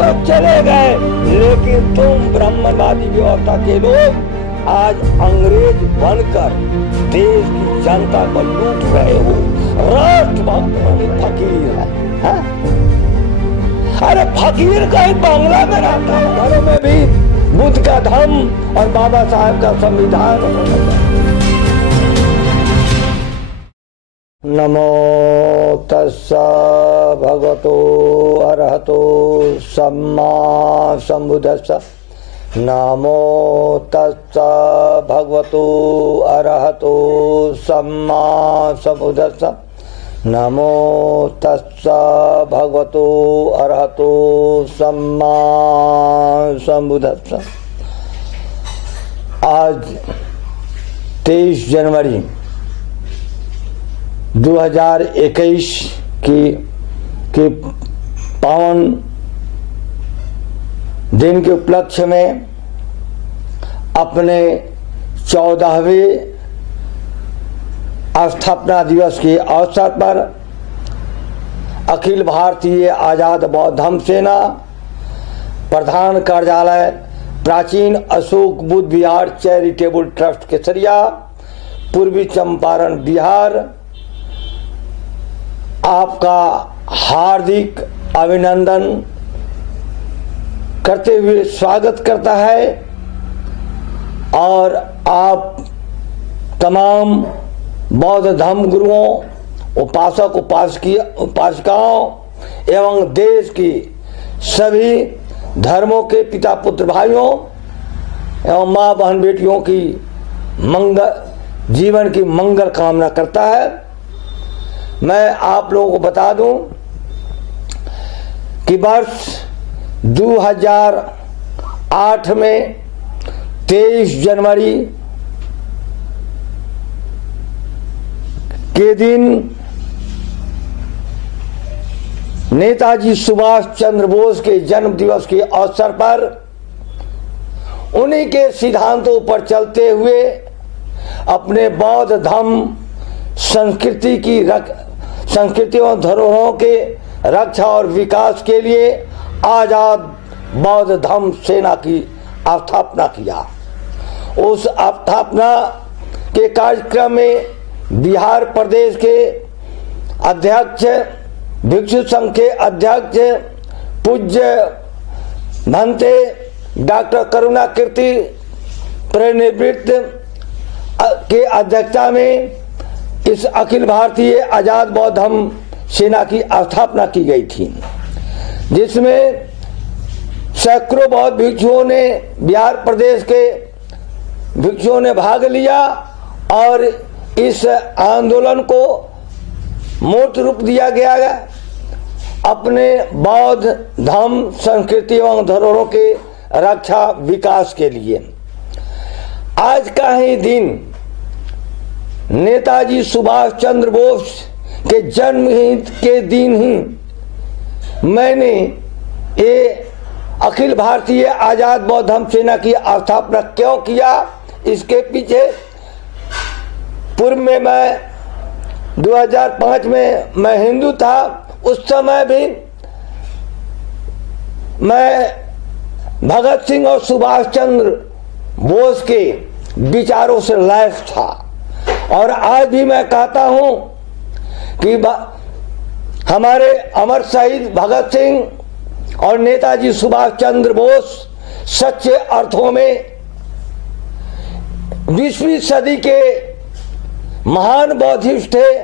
तो चले गए, लेकिन तुम ब्राह्मणवादी व्यवस्था के लोग आज अंग्रेज बनकर देश की जनता को लूट रहे हो। राष्ट्रभक्त फकीर है। अरे फकीर कहीं बांग्ला में रहता है, घरों में भी बुद्ध का धम्म और बाबा साहब का संविधान होना चाहिए। नमो तस्सा भगवतो अरहतो सम्मा संबुद्धस्सा। नमो तस्सा भगवतो अरहतो सम्मा संबुद्धस्सा। नमो तस्सा भगवतो अरहतो सम्मा संबुद्धस्सा। आज 23 जनवरी 2021 की पावन दिन के उपलक्ष्य में अपने 14वें स्थापना दिवस के अवसर पर अखिल भारतीय आजाद बौद्ध धम्म सेना प्रधान कार्यालय प्राचीन अशोक बुद्ध विहार चैरिटेबल ट्रस्ट केसरिया पूर्वी चंपारण बिहार आपका हार्दिक अभिनंदन करते हुए स्वागत करता है और आप तमाम बौद्ध धर्म गुरुओं, उपासक उपासिकाओं एवं देश की सभी धर्मों के पिता पुत्र भाइयों एवं माँ बहन बेटियों की जीवन की मंगल कामना करता है। मैं आप लोगों को बता दूं कि वर्ष 2008 में 23 जनवरी के दिन नेताजी सुभाष चंद्र बोस के जन्म दिवस के अवसर पर उन्हीं के सिद्धांतों पर चलते हुए अपने बौद्ध धर्म संस्कृति और धरोहरों के रक्षा और विकास के लिए आजाद बौद्ध धम्म सेना की स्थापना किया। उस स्थापना के कार्यक्रम में बिहार प्रदेश के अध्यक्ष, भिक्षु संघ के अध्यक्ष पूज्य भंते डॉक्टर करुणाकीर्ति प्रेरनिवृत्त के अध्यक्षता में इस अखिल भारतीय आजाद बौद्ध धम्म सेना की स्थापना की गई थी, जिसमें सैकड़ों बौद्ध भिक्षुओं ने, बिहार प्रदेश के भिक्षुओं ने भाग लिया और इस आंदोलन को मूर्त रूप दिया गया अपने बौद्ध धर्म संस्कृति एवं धरोहरों के रक्षा विकास के लिए। आज का ही दिन नेताजी सुभाष चंद्र बोस के जन्म के दिन ही मैंने ये अखिल भारतीय आजाद बौद्ध धम्म सेना की स्थापना क्यों किया, इसके पीछे पूर्व में मैं 2005 में मैं हिंदू था। उस समय भी मैं भगत सिंह और सुभाष चंद्र बोस के विचारों से लैस था और आज भी मैं कहता हूं कि हमारे अमर शहीद भगत सिंह और नेताजी सुभाष चंद्र बोस सच्चे अर्थों में 20वीं सदी के महान बौद्धिस्ट थे,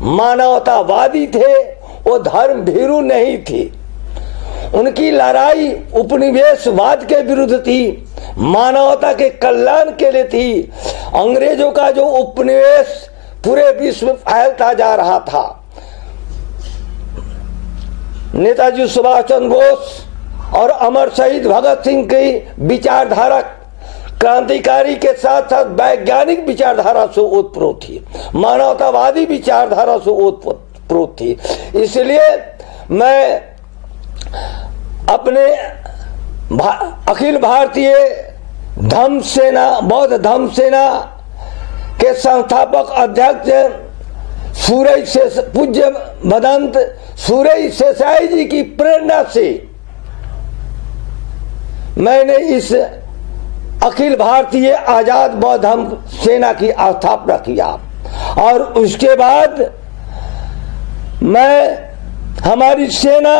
मानवतावादी थे, वो धर्म भीरू नहीं थी। उनकी लड़ाई उपनिवेशवाद के विरुद्ध थी, मानवता के कल्याण के लिए थी। अंग्रेजों का जो उपनिवेश पूरे विश्व में फैलता जा रहा था, नेताजी सुभाष चंद्र बोस और अमर शहीद भगत सिंह की विचारधारा क्रांतिकारी के साथ साथ वैज्ञानिक विचारधारा से ओतप्रोत थी, मानवतावादी विचारधारा से ओतप्रोत थी। इसलिए मैं अपने अखिल भारतीय धम्म सेना बौद्ध धम्म सेना के संस्थापक अध्यक्ष पूज्य भदंत सूरज शेषाई जी की प्रेरणा से मैंने इस अखिल भारतीय आजाद बौद्ध धम्म सेना की स्थापना किया और उसके बाद मैं हमारी सेना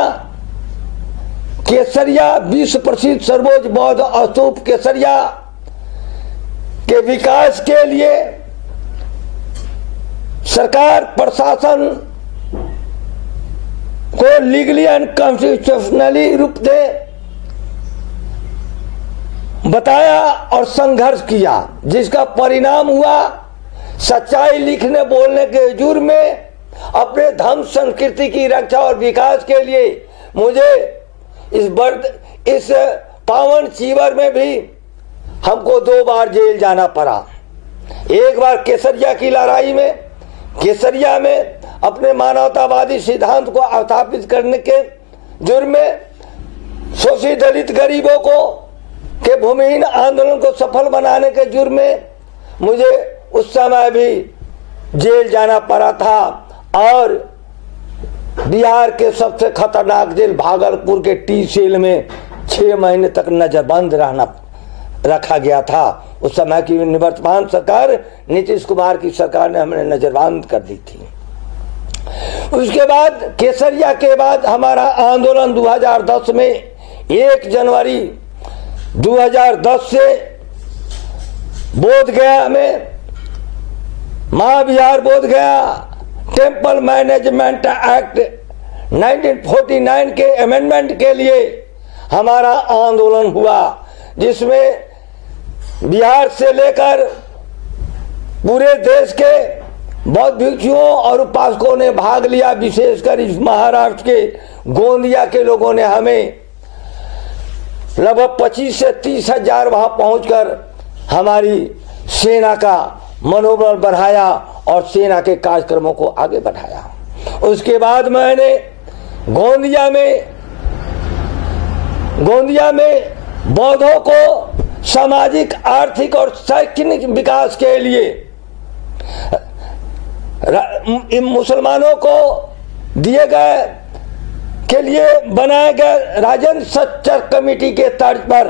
केसरिया विश्व प्रसिद्ध सर्वोच्च बौद्ध स्तूप केसरिया के विकास के लिए सरकार प्रशासन को लीगली एंड कॉन्स्टिट्यूशनली रूप दे बताया और संघर्ष किया, जिसका परिणाम हुआ सच्चाई लिखने बोलने के जुर्म में अपने धर्म संस्कृति की रक्षा और विकास के लिए मुझे इस पावन चीवर में भी हमको 2 बार जेल जाना पड़ा। एक बार केसरिया की लड़ाई में केसरिया में अपने मानवतावादी सिद्धांत को स्थापित करने के जुर्म में शोषित दलित गरीबों को के भूमिहीन आंदोलन को सफल बनाने के जुर्म में मुझे उस समय भी जेल जाना पड़ा था और बिहार के सबसे खतरनाक जेल भागलपुर के टी सेल में 6 महीने तक नजरबंद रखा गया था। उस समय की निवर्तमान सरकार नीतीश कुमार की सरकार ने हमें नजरबंद कर दी थी। उसके बाद केसरिया के बाद हमारा आंदोलन 2010 में 1 जनवरी 2010 से बोधगया में महाविहार बोधगया टेम्पल मैनेजमेंट एक्ट 1949 के अमेंडमेंट के लिए हमारा आंदोलन हुआ, जिसमें बिहार से लेकर पूरे देश के बौद्ध भिक्षुओं और उपासकों ने भाग लिया। विशेषकर इस महाराष्ट्र के गोंदिया के लोगों ने हमें लगभग 25 से 30 हजार वहां पहुंचकर हमारी सेना का मनोबल बढ़ाया और सेना के कार्यक्रमों को आगे बढ़ाया। उसके बाद मैंने गोंदिया में बौद्धों को सामाजिक आर्थिक और शैक्षणिक विकास के लिए मुसलमानों को दिए गए के लिए बनाए गए राजन सच्चर कमेटी के तर्ज पर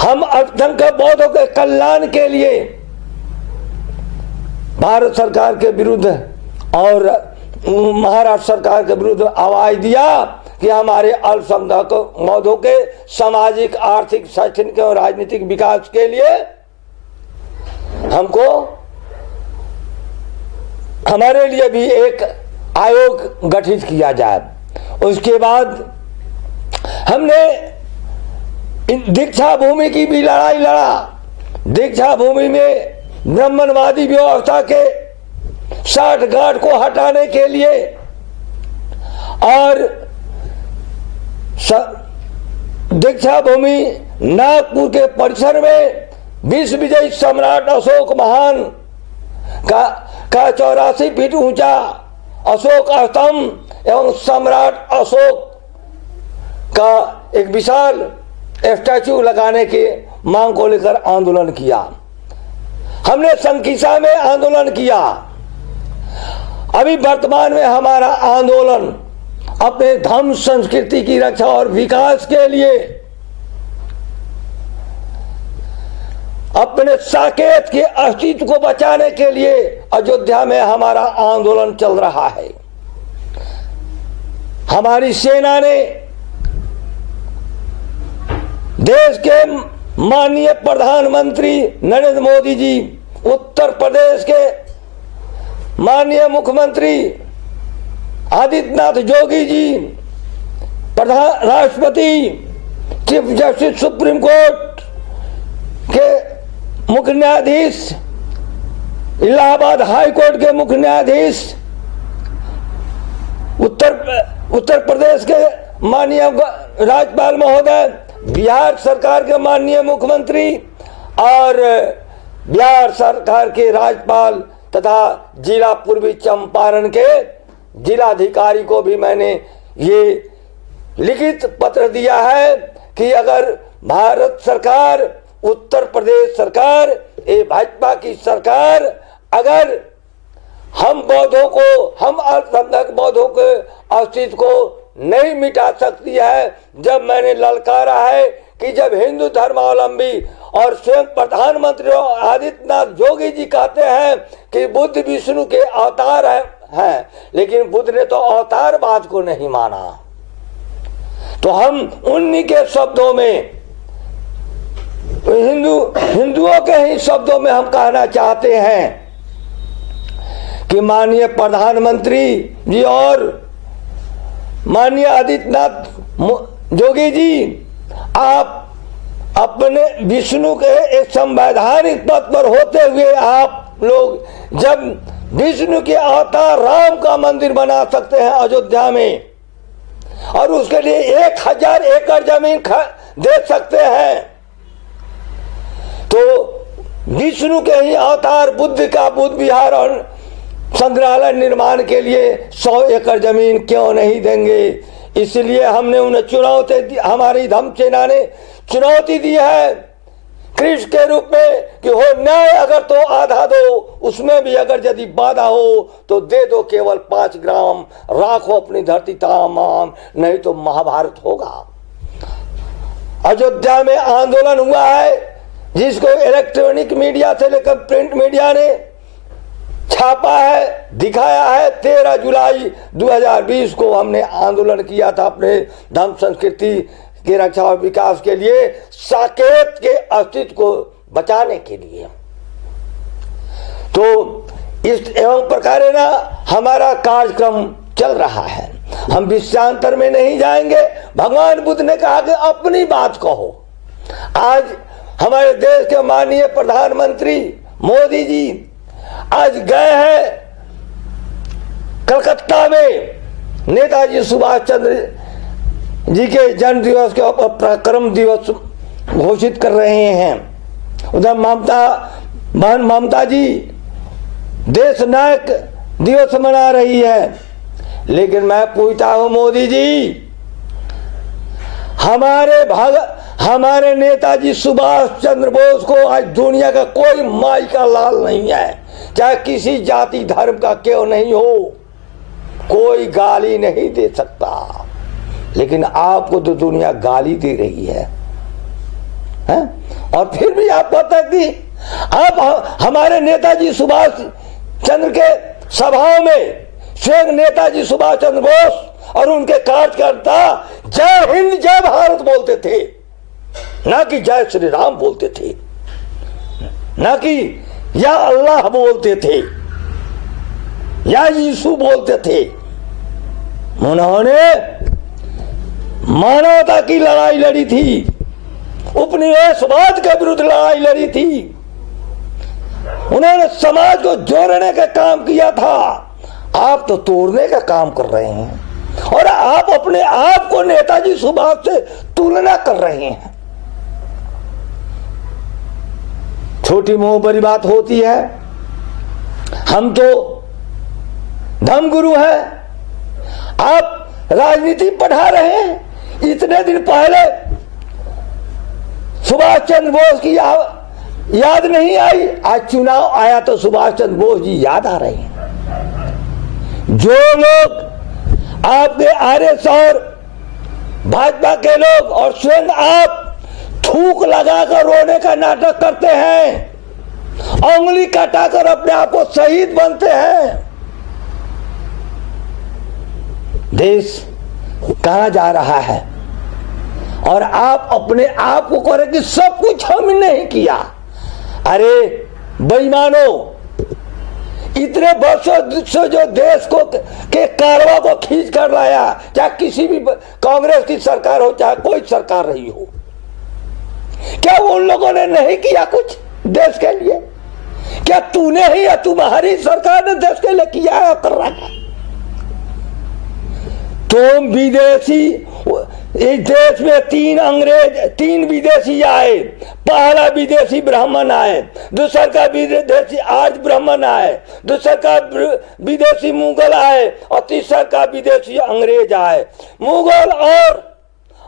हम अल्पसंख्यक बौद्धों के कल्याण के लिए भारत सरकार के विरुद्ध और महाराष्ट्र सरकार के विरुद्ध आवाज दिया कि हमारे अल्पसंख्यक बौद्धों के सामाजिक आर्थिक शैक्षणिक और राजनीतिक विकास के लिए हमको हमारे लिए भी एक आयोग गठित किया जाए। उसके बाद हमने दीक्षा भूमि की भी लड़ाई लड़ा। दीक्षा भूमि में ब्राह्मणवादी व्यवस्था के साठ गांठ को हटाने के लिए और दीक्षा भूमि नागपुर के परिसर में विश्व विजयी सम्राट अशोक महान का 84 फीट ऊंचा अशोक स्तंभ एवं सम्राट अशोक का एक विशाल स्टैचू लगाने के मांग को लेकर आंदोलन किया। हमने संकिसा में आंदोलन किया। अभी वर्तमान में हमारा आंदोलन अपने धर्म संस्कृति की रक्षा और विकास के लिए अपने साकेत के अस्तित्व को बचाने के लिए अयोध्या में हमारा आंदोलन चल रहा है। हमारी सेना ने देश के माननीय प्रधानमंत्री नरेंद्र मोदी जी, उत्तर प्रदेश के माननीय मुख्यमंत्री आदित्यनाथ योगी जी, प्रधान राष्ट्रपति, चीफ जस्टिस सुप्रीम कोर्ट के मुख्य न्यायाधीश, इलाहाबाद हाई कोर्ट के मुख्य न्यायाधीश, उत्तर प्रदेश के माननीय राज्यपाल महोदय, बिहार सरकार के माननीय मुख्यमंत्री और बिहार सरकार के राज्यपाल तथा जिला पूर्वी चंपारण के जिलाधिकारी को भी मैंने ये लिखित पत्र दिया है कि अगर भारत सरकार, उत्तर प्रदेश सरकार, ये भाजपा की सरकार अगर हम बौद्धों को, हम अल्पसंख्यक बौद्धों के अस्तित्व को नहीं मिटा सकती है। जब मैंने ललकारा है कि जब हिंदू धर्मावलंबी और स्वयं प्रधानमंत्री आदित्यनाथ योगी जी कहते हैं कि बुद्ध विष्णु के अवतार हैं, लेकिन बुद्ध ने तो अवतारवाद को नहीं माना, तो हम उन्हीं के शब्दों में, हिंदुओं के ही शब्दों में हम कहना चाहते हैं कि माननीय प्रधानमंत्री जी और माननीय आदित्यनाथ योगी जी, आप अपने विष्णु के एक संवैधानिक पद पर होते हुए आप लोग जब विष्णु के अवतार राम का मंदिर बना सकते हैं अयोध्या में, और उसके लिए 1000 एकड़ जमीन दे सकते हैं, तो विष्णु के ही अवतार बुद्ध का बुद्ध विहार और संग्रहालय निर्माण के लिए 100 एकड़ जमीन क्यों नहीं देंगे। इसलिए हमने उन्हें चुनौती दी, हमारी धम्म सेना ने चुनौती दी है कृष्ण के रूप में कि हो न्याय अगर तो आधा दो, उसमें भी अगर यदि बाधा हो तो दे दो केवल 5 ग्राम, राखो अपनी धरती तमाम, नहीं तो महाभारत होगा। अयोध्या में आंदोलन हुआ है जिसको इलेक्ट्रॉनिक मीडिया से लेकर प्रिंट मीडिया ने छापा है, दिखाया है। 13 जुलाई 2020 को हमने आंदोलन किया था अपने धर्म संस्कृति की रक्षा और विकास के लिए, साकेत के अस्तित्व को बचाने के लिए। तो इस एवं प्रकार ना हमारा कार्यक्रम चल रहा है, हम विषयांतर में नहीं जाएंगे। भगवान बुद्ध ने कहा कि अपनी बात कहो। आज हमारे देश के माननीय प्रधानमंत्री मोदी जी आज गए हैं कलकत्ता में, नेताजी सुभाष चंद्र जी के जन्म दिवस के ऊपर पराक्रम दिवस घोषित कर रहे हैं। उधर ममता जी देश नायक दिवस मना रही है। लेकिन मैं पूछता हूं मोदी जी, हमारे नेताजी सुभाष चंद्र बोस को आज दुनिया का कोई माई का लाल नहीं है, चाहे किसी जाति धर्म का क्यों नहीं हो, कोई गाली नहीं दे सकता। लेकिन आपको तो दुनिया गाली दे रही है, और फिर भी आप पता कि आप हमारे नेताजी सुभाष चंद्र के सभाओं में स्वयं नेताजी सुभाष चंद्र बोस और उनके कार्यकर्ता जय हिंद जय भारत बोलते थे, ना कि जय श्री राम बोलते थे, ना कि या अल्लाह बोलते थे या यीशु बोलते थे। उन्होंने मानवता की लड़ाई लड़ी थी, उपनिवेशवाद के विरुद्ध लड़ाई लड़ी थी, उन्होंने समाज को जोड़ने का काम किया था। आप तो तोड़ने का काम कर रहे हैं और आप अपने आप को नेताजी सुभाष से तुलना कर रहे हैं। छोटी मोह बड़ी बात होती है। हम तो धर्मगुरु हैं, आप राजनीति पढ़ा रहे हैं। इतने दिन पहले सुभाष चंद्र बोस की याद नहीं आई, आज चुनाव आया तो सुभाष चंद्र बोस जी याद आ रहे हैं। जो लोग आपके आरएस और भाजपा के लोग और स्वयं आप थूक लगाकर रोने का नाटक करते हैं, उंगली कटाकर अपने आप को शहीद बनते हैं। देश कहां जा रहा है और आप अपने आप को कह रहे कि सब कुछ हमने नहीं किया। अरे बेईमानों, इतने वर्षों से जो देश को के कारवा को खींच कर लाया, चाहे किसी भी कांग्रेस की सरकार हो चाहे कोई सरकार रही हो, क्या उन लोगों ने नहीं किया कुछ देश के लिए? क्या तूने ही या तुम्हारी सरकार ने देश के लिए किया है कर रहा है? तुम विदेशी, इस देश में 3 विदेशी आए। पहला विदेशी ब्राह्मण आए, दूसरा का विदेशी आर्य ब्राह्मण आए, दूसरा का विदेशी मुगल आए और तीसरा का विदेशी अंग्रेज आए। मुगल और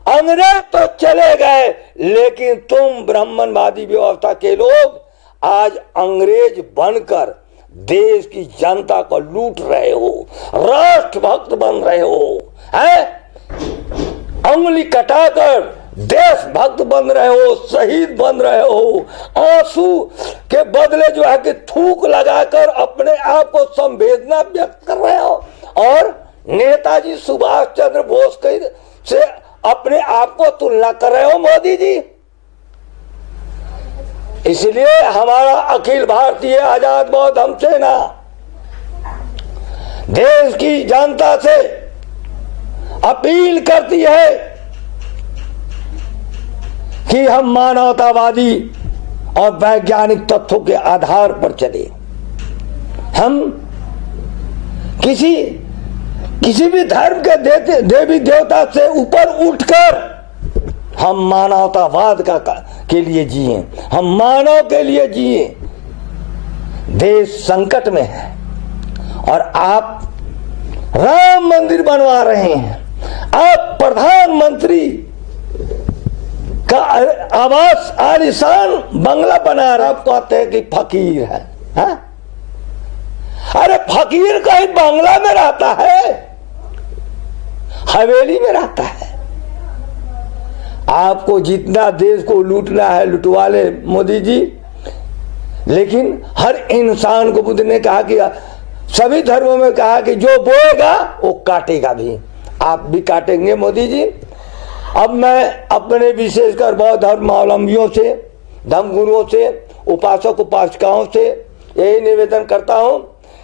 अंग्रेज तो चले गए, लेकिन तुम ब्राह्मणवादी व्यवस्था के लोग आज अंग्रेज बनकर देश की जनता को लूट रहे हो, राष्ट्रभक्त बन रहे हो, हैं? उंगली कटाकर देशभक्त बन रहे हो, शहीद बन रहे हो, आंसू के बदले जो है कि थूक लगाकर अपने आप को संवेदना व्यक्त कर रहे हो और नेताजी सुभाष चंद्र बोस के से अपने आप को तुलना कर रहे हो मोदी जी। इसलिए हमारा अखिल भारतीय आजाद बौद्ध धम्म सेना देश की जनता से अपील करती है कि हम मानवतावादी और वैज्ञानिक तथ्यों के आधार पर चले। हम किसी भी धर्म के देवी देवता से ऊपर उठकर हम मानवतावाद के लिए जिए, हम मानव के लिए जिए। देश संकट में है और आप राम मंदिर बनवा रहे हैं, आप प्रधानमंत्री का आवास आलीशान बंगला बना रहे, आप कहते हैं कि फकीर है, हा? अरे फकीर कहीं बंगला में रहता है, हवेली में रहता है। आपको जितना देश को लूटना है लुटवा ले मोदी जी, लेकिन हर इंसान को बुद्ध ने कहा कि सभी धर्मों में कहा कि जो बोएगा वो काटेगा भी, आप भी काटेंगे मोदी जी। अब मैं अपने विशेषकर बौद्ध धर्मावलंबियों से, धर्मगुरुओं से, उपासक उपासिकाओं से यही निवेदन करता हूं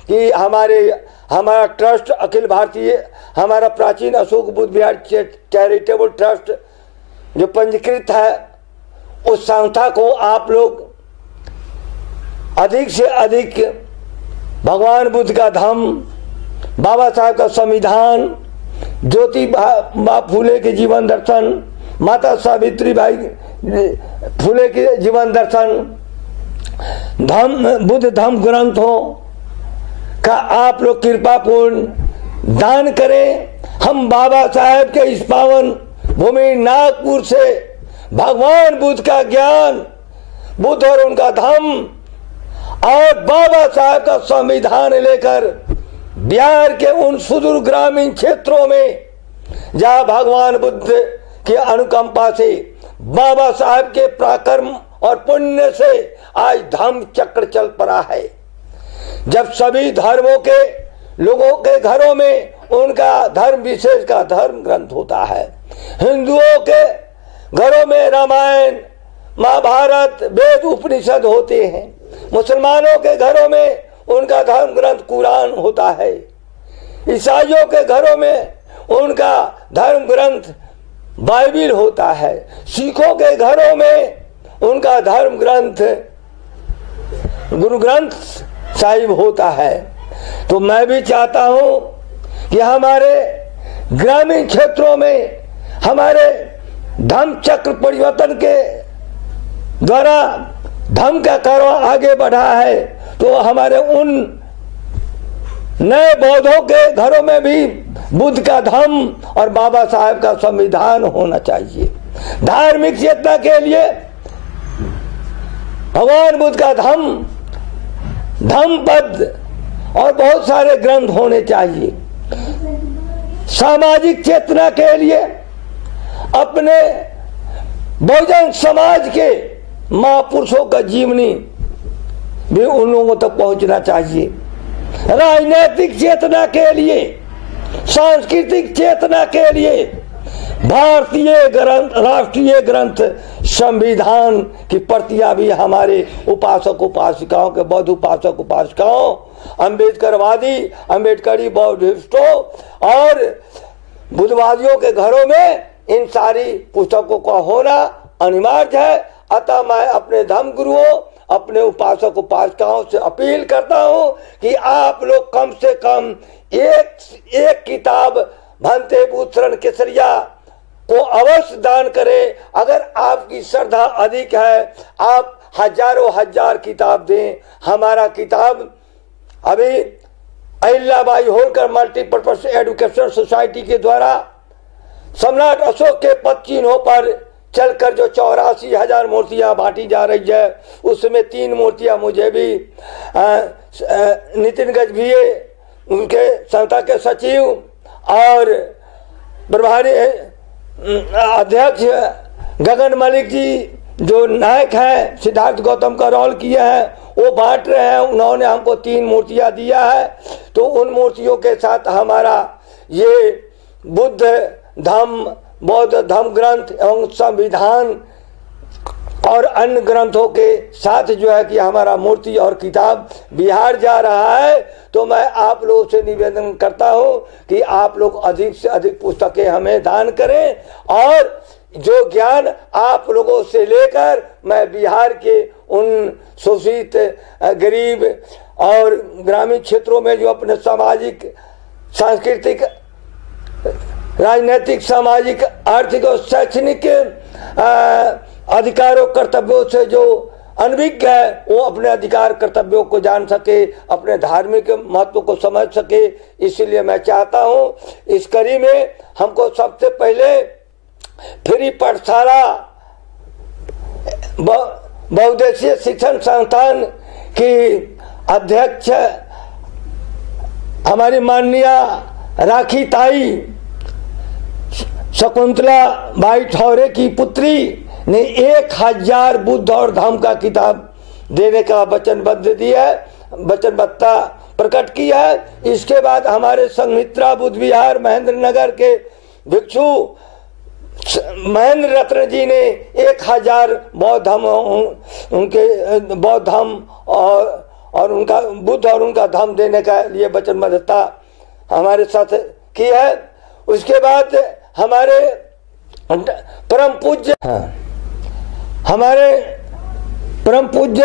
कि हमारा ट्रस्ट अखिल भारतीय, हमारा प्राचीन अशोक बुद्ध विहार चैरिटेबल ट्रस्ट जो पंजीकृत है, उस संस्था को आप लोग अधिक से अधिक भगवान बुद्ध का धम्म, बाबा साहब का संविधान, ज्योतिबा फूले के जीवन दर्शन, माता सावित्री बाई फूले के जीवन दर्शन, बुद्ध धम्म ग्रंथों का आप लोग कृपापूर्ण दान करें। हम बाबा साहब के इस पावन भूमि नागपुर से भगवान बुद्ध का ज्ञान, बुद्ध और उनका धम्म और बाबा साहब का संविधान लेकर बिहार के उन सुदूर ग्रामीण क्षेत्रों में जहां भगवान बुद्ध की अनुकंपा से, बाबा साहब के पराक्रम और पुण्य से आज धम्म चक्र चल पड़ा है। जब सभी धर्मों के लोगों के घरों में उनका धर्म विशेष का धर्म ग्रंथ होता है, हिंदुओं के घरों में रामायण, महाभारत, वेद, उपनिषद होते हैं, मुसलमानों के घरों में उनका धर्म ग्रंथ कुरान होता है, ईसाइयों के घरों में उनका धर्म ग्रंथ बाइबिल होता है, सिखों के घरों में उनका धर्म ग्रंथ गुरु ग्रंथ साहिब होता है। तो मैं भी चाहता हूं कि हमारे ग्रामीण क्षेत्रों में हमारे धम्म चक्र परिवर्तन के द्वारा धम्म का कारवां आगे बढ़ा है, तो हमारे उन नए बौद्धों के घरों में भी बुद्ध का धम्म और बाबा साहब का संविधान होना चाहिए। धार्मिक चेतना के लिए भगवान बुद्ध का धम्मपद और बहुत सारे ग्रंथ होने चाहिए। सामाजिक चेतना के लिए अपने बहुजन समाज के महापुरुषों का जीवनी भी उन लोगों तक पहुंचना चाहिए। राजनीतिक चेतना के लिए, सांस्कृतिक चेतना के लिए भारतीय ग्रंथ, राष्ट्रीय ग्रंथ संविधान की प्रतियां भी हमारे उपासक उपासिकाओं के, बौद्ध उपासक उपासिकाओं, अम्बेडकरवादी, अम्बेडकरी बौद्धिस्टों और बुद्धवादियों के घरों में इन सारी पुस्तकों का होना अनिवार्य है। अतः मैं अपने धर्म गुरुओं, अपने उपासक उपासिकाओं से अपील करता हूं कि आप लोग कम से कम एक किताब भंते भूषण केसरिया को अवश्य दान करें। अगर आपकी श्रद्धा अधिक है, आप हजारों हजार किताब दें। हमारा किताब अभी Ahilyabai Holkar multipurpose education society के द्वारा सम्राट अशोक के पद चिन्हों पर चलकर जो 84,000 मूर्तियां बांटी जा रही है, उसमें 3 मूर्तियां मुझे भी नितिन गजभिये उनके संस्था के सचिव और प्रभारी अध्यक्ष गगन मलिक जी जो नायक हैं, सिद्धार्थ गौतम का रोल किया है, वो बांट रहे हैं। उन्होंने हमको 3 मूर्तियां दिया है। तो उन मूर्तियों के साथ हमारा ये बुद्ध धम्म, बौद्ध धम्म ग्रंथ एवं संविधान और अन्य ग्रंथों के साथ जो है कि हमारा मूर्ति और किताब बिहार जा रहा है। तो मैं आप लोगों से निवेदन करता हूं कि आप लोग अधिक से अधिक पुस्तकें हमें दान करें, और जो ज्ञान आप लोगों से लेकर मैं बिहार के उन शोषित गरीब और ग्रामीण क्षेत्रों में जो अपने सामाजिक, सांस्कृतिक, राजनीतिक, सामाजिक, आर्थिक और शैक्षणिक अधिकारों कर्तव्यों से जो अनभिज्ञ है, वो अपने अधिकार कर्तव्यों को जान सके, अपने धार्मिक महत्व को समझ सके। इसलिए मैं चाहता हूं इस कड़ी में हमको सबसे पहले फ्री पाठशाला बहुउद्देशीय शिक्षण संस्थान की अध्यक्ष हमारी माननीय राखी ताई शकुंतला बाई ठौरे की पुत्री ने 1000 बुद्ध और धम्म का किताब देने का वचनबद्धता प्रकट किया है। इसके बाद हमारे संघमित्रा बुद्ध विहार महेंद्र नगर के भिक्षु महेंद्र रत्न जी ने 1000 बौद्ध धम्म, उनके बौद्ध धम्म और उनका बुद्ध और उनका धम्म देने का लिए वचनबद्धता हमारे साथ की है। उसके बाद हमारे परम पूज्य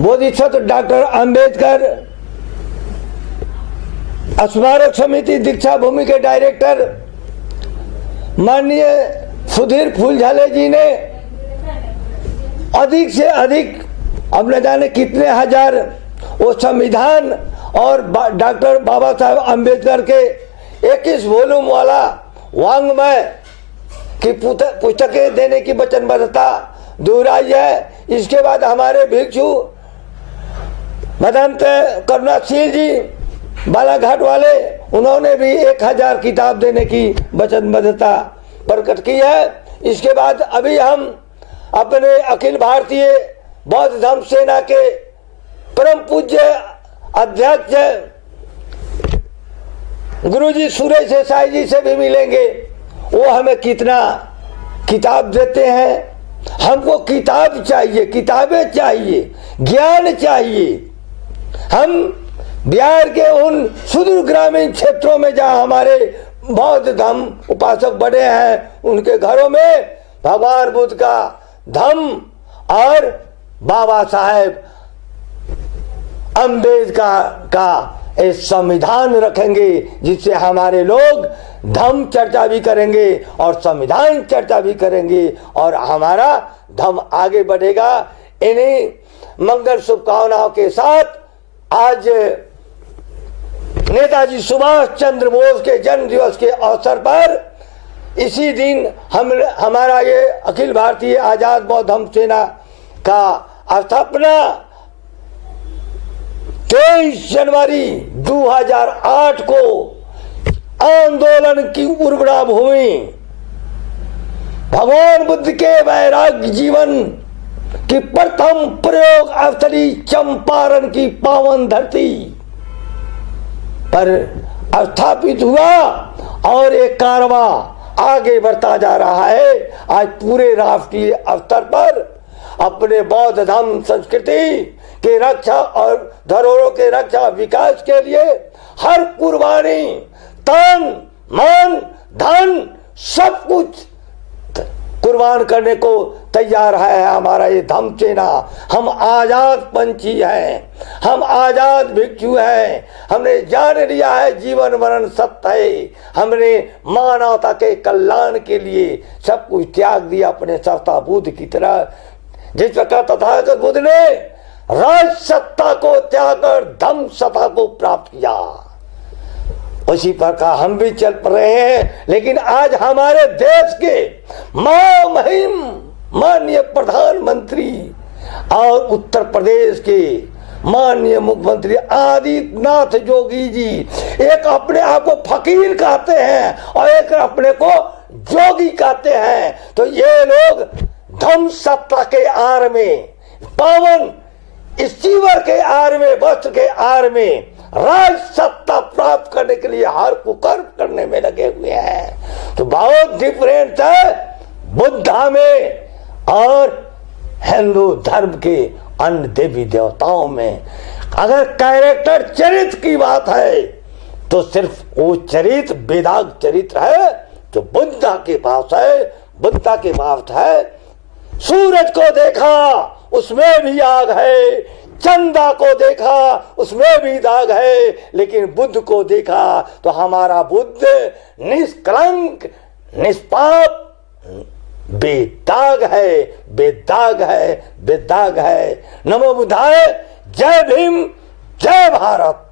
बोधिसत्व डॉक्टर अंबेडकर स्मारक समिति दीक्षा भूमि के डायरेक्टर माननीय सुधीर फूलझाले जी ने अधिक से अधिक, अब न जाने कितने हजार, वो संविधान और डॉक्टर बाबा साहब अम्बेडकर के 21 वॉल्यूम वाला वांग्मय की पुस्तकें देने की वचनबद्धता दोहराई है। इसके बाद हमारे भिक्षु मदंत करुणाशील जी बालाघाट वाले, उन्होंने भी 1000 किताब देने की वचनबद्धता प्रकट की है। इसके बाद अभी हम अपने अखिल भारतीय बौद्ध धम्म सेना के परम पूज्य अध्यक्ष गुरुजी सुरेश देसाई जी से भी मिलेंगे। वो हमें कितना किताब देते हैं। हमको किताब चाहिए, किताबें चाहिए, ज्ञान चाहिए। हम बिहार के उन सुदूर ग्रामीण क्षेत्रों में जहाँ हमारे बौद्ध धम्म उपासक बड़े हैं, उनके घरों में भगवान बुद्ध का धम्म और बाबा साहेब अम्बेडकर का एक संविधान रखेंगे, जिससे हमारे लोग धम्म चर्चा भी करेंगे और संविधान चर्चा भी करेंगे और हमारा धम्म आगे बढ़ेगा। इन्हीं मंगल शुभकामनाओं के साथ आज नेताजी सुभाष चंद्र बोस के जन्म दिवस के अवसर पर इसी दिन हमारा ये अखिल भारतीय आजाद बौद्ध धम्म सेना का स्थापना 23 जनवरी 2008 को आंदोलन की उर्वरा भूमि, भगवान बुद्ध के वैराग्य जीवन की प्रथम प्रयोग स्थली चंपारण की पावन धरती पर स्थापित हुआ और एक कारवां आगे बढ़ता जा रहा है। आज पूरे राष्ट्रीय स्तर पर अपने बौद्ध धम्म संस्कृति के रक्षा और धरोहरों के रक्षा विकास के लिए हर कुर्बानी, तन मन धन सब कुछ कुर्बान करने को तैयार है हमारा ये धम्म सेना। हम आजाद पंछी हैं, हम आजाद भिक्षु हैं। हमने जान लिया है जीवन मरण सत्य है। हमने मानवता के कल्याण के लिए सब कुछ त्याग दिया अपने सत्ता बुद्ध की तरह। जिस प्रकार तथागत बुद्ध ने राज सत्ता को त्याग कर धम्म सत्ता को प्राप्त किया, उसी प्रकार हम भी चल रहे हैं। लेकिन आज हमारे देश के महामहिम माननीय प्रधानमंत्री और उत्तर प्रदेश के माननीय मुख्यमंत्री आदित्यनाथ योगी जी एक अपने आप को फकीर कहते हैं और एक अपने को जोगी कहते हैं। तो ये लोग धम सत्ता के आड़ में, पावन स्टीवर के आड़ में, वस्त्र के आड़ में राज सत्ता प्राप्त करने के लिए हर कुकर्म करने में लगे हुए हैं। तो बहुत डिफरेंस है बुद्धा में और हिंदू धर्म के अन्य देवी देवताओं में। अगर कैरेक्टर चरित्र की बात है तो सिर्फ वो चरित्र वेदाग चरित्र है जो बुद्धा के पास है। बुद्धा के पास है सूरज को देखा उसमें भी आग है, चंदा को देखा उसमें भी दाग है, लेकिन बुद्ध को देखा तो हमारा बुद्ध निष्कलंक निष्पाप बेदाग है, बेदाग है, बेदाग है। नमो बुद्धाय। जय भीम, जय भारत।